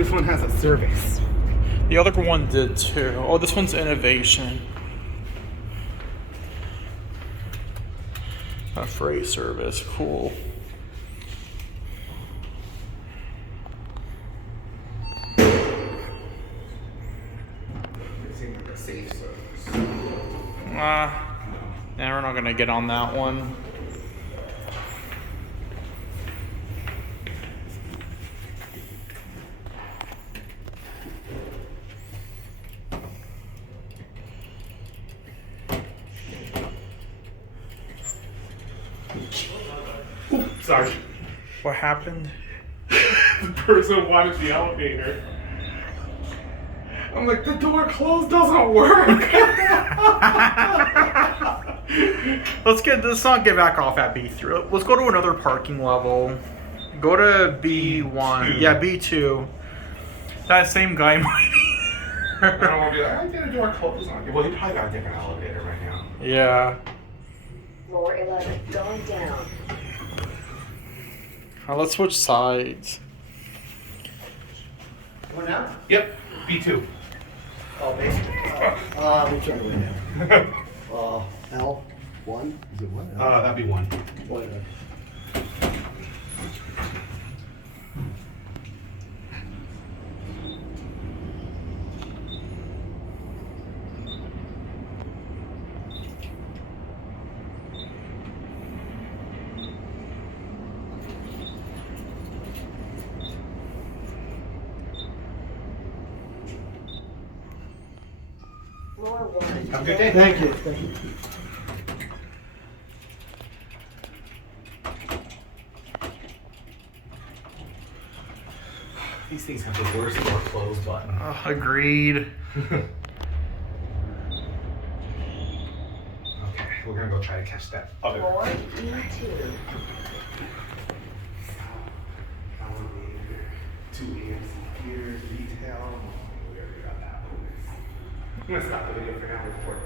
This one has a service. The other one did too. Oh, this one's innovation. A freight service, cool. It seems like a safe service. Nah, we're not gonna get on that one. Ooh, sorry. What happened? The person wanted the elevator. I'm like, the door closed doesn't work. Let's not get back off at B3. Let's go to another parking level. Go to B1. B2. Yeah, B2. That same guy might be. I don't want to be like, I did a door closed on you. Well, he probably got a different elevator right now. Yeah. Floor 11 going down. Let's switch sides. One now? Yep, B2. Oh, basically. Which other way now? L1? Is it what? That'd be 1. One. Floor 1. Have a good day. Thank you. Thank you. These things have the worst door closed button. Agreed. Okay, we're gonna go try to catch that other. Floor E2. Elevator, 2 AMC gears, retail. We already got that one. I'm gonna stop the video for now. Record.